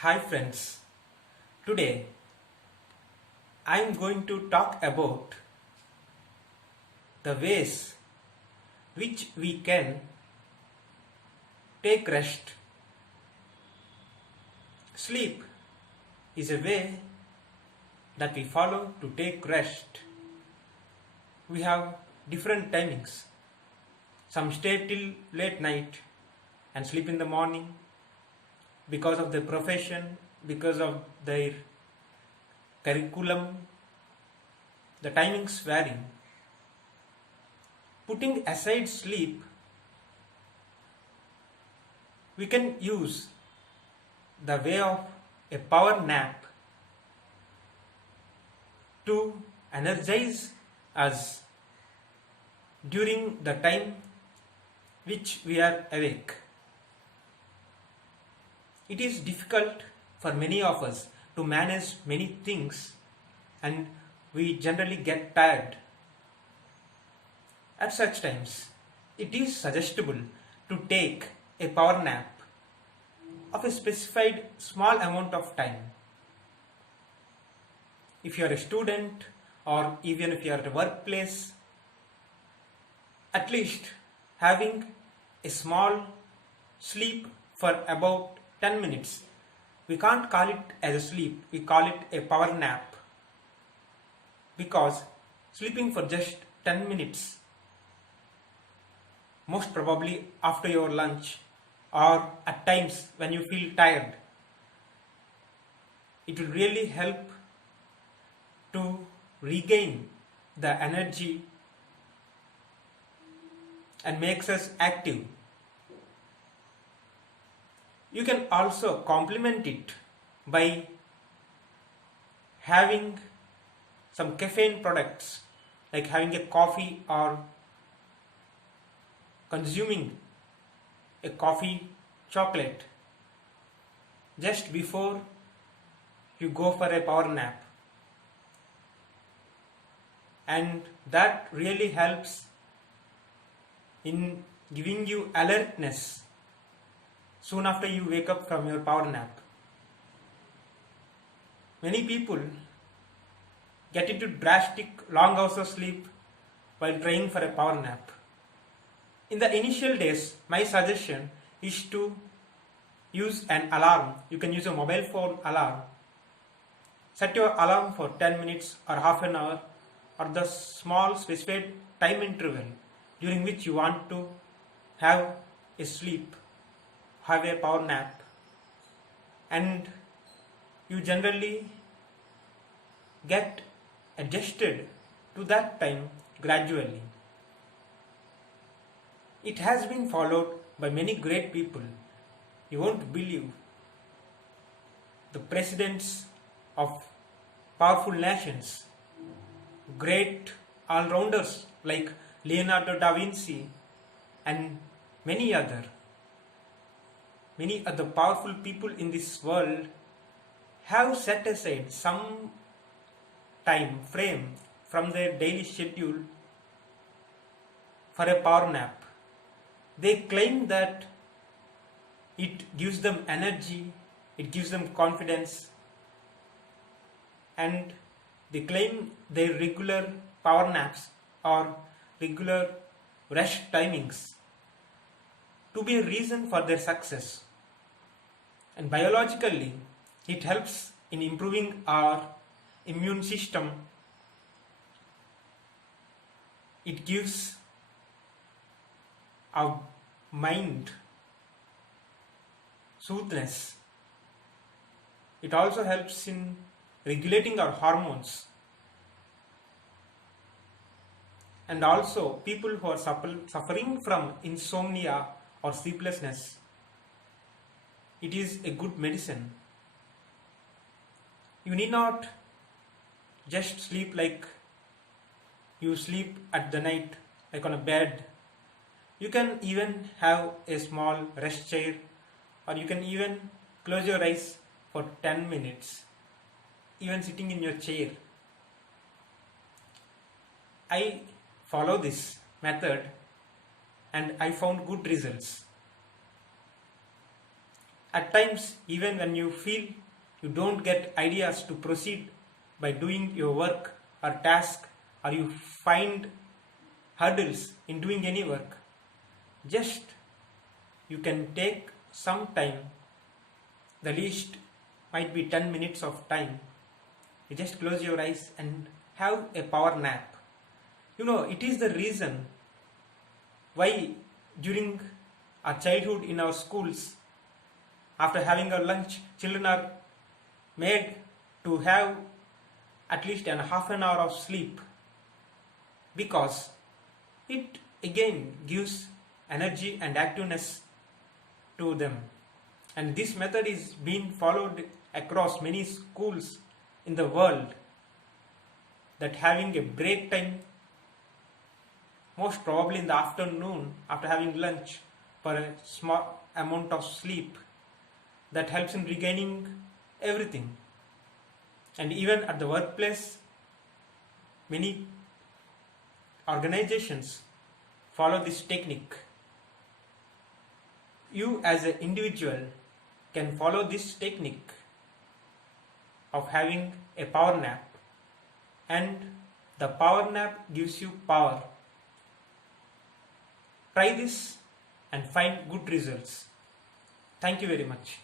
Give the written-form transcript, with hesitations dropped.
Hi friends, today I am going to talk about the ways which we can take rest. Sleep is a way that we follow to take rest. We have different timings. Some stay till late night and sleep in the morning because of their profession, because of their curriculum. The timings vary. Putting aside sleep, we can use the way of a power nap to energize us during the time which we are awake. It is difficult for many of us to manage many things and we generally get tired. At such times, it is suggestible to take a power nap of a specified small amount of time. If you are a student or even if you are at a workplace, at least having a small sleep for about 10 minutes. We can't call it as a sleep, we call it a power nap because sleeping for just 10 minutes, most probably after your lunch or at times when you feel tired, it will really help to regain the energy and makes us active. You can also complement it by having some caffeine products like having a coffee or consuming a coffee chocolate just before you go for a power nap, and that really helps in giving you alertness soon after you wake up from your power nap. Many people get into drastic long hours of sleep while trying for a power nap. In the initial days, my suggestion is to use an alarm. You can use a mobile phone alarm. Set your alarm for 10 minutes or half an hour or the small specified time interval during which you want to have a sleep, have a power nap, and you generally get adjusted to that time gradually. It has been followed by many great people. You won't believe the presidents of powerful nations, great all-rounders like Leonardo da Vinci and many other powerful people in this world have set aside some time frame from their daily schedule for a power nap. They claim that it gives them energy, it gives them confidence, and they claim their regular power naps or regular rest timings to be a reason for their success. And biologically, it helps in improving our immune system. It gives our mind soothness. It also helps in regulating our hormones. And also, people who are suffering from insomnia or sleeplessness, it is a good medicine. You need not just sleep like you sleep at the night, like on a bed. You can even have a small rest chair, or you can even close your eyes for 10 minutes, even sitting in your chair. I follow this method and I found good results. At times, even when you feel you don't get ideas to proceed by doing your work or task, or you find hurdles in doing any work, just you can take some time, the least might be 10 minutes of time. You just close your eyes and have a power nap. It is the reason why during our childhood in our schools, after having our lunch, children are made to have at least an half an hour of sleep, because it again gives energy and activeness to them. And this method is being followed across many schools in the world, that having a break time, most probably in the afternoon after having lunch, for a small amount of sleep, that helps in regaining everything. And even at the workplace, many organizations follow this technique. You as an individual can follow this technique of having a power nap, and the power nap gives you power. Try this and find good results. Thank you very much.